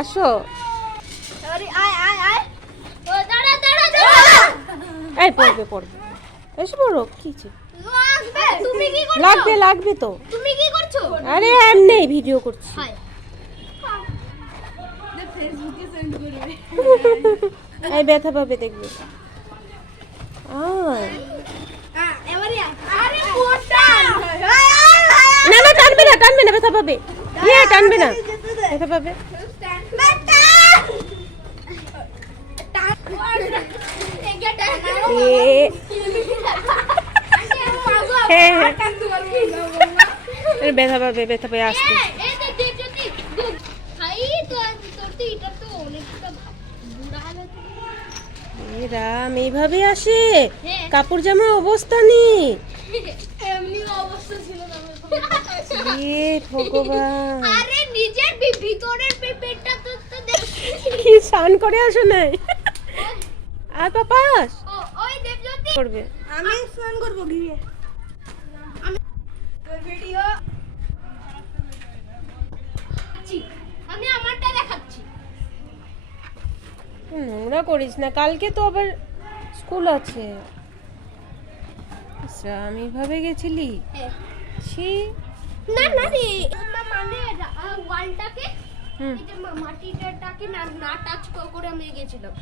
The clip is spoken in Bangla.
আসো। আরে আয় আয় আয়। ও দাঁড়া দাঁড়া দাঁড়া। এই পড়বে পড়বে, এসে পড়ো। কি যে লাগবে। তুমি কি করছো? লাগবে লাগবে তো। তুমি কি করছো? আরে এমনি ভিডিও করছি। হাই। ফেসবুকে সেন্ড করবে। এই ব্যথা পাবে দেখবে। এবারে আরে মোটা। না না, টানবে না টানবে না, ব্যথা পাবে। ইয়ে টানবে না, ব্যথা পাবে। ব্যথা পাবে, ব্যথা পাবে আসতে। রাম এইভাবে আসে, কাপড় জামার অবস্থা নেই। এমনি অবস্থা ছিল না। এ ভগবান, আরে নিজের ভিতরের পেটটা তো কি স্নান করে আসো নাই? আর পাপাস ওই দেবজ্যোতি করবে। আমি স্নান করব গিয়ে। তোর ভিডিও আমি আমারটা দেখাচ্ছি। নোংরা করিস না, কালকে তো আবার স্কুল আছে। আমি এইভাবে গেছিলি? ছি। না না রে মানে ওয়ালটাকে হুম। এই যে মাটিটাকে না টাচ করে আমি গেছিলাম।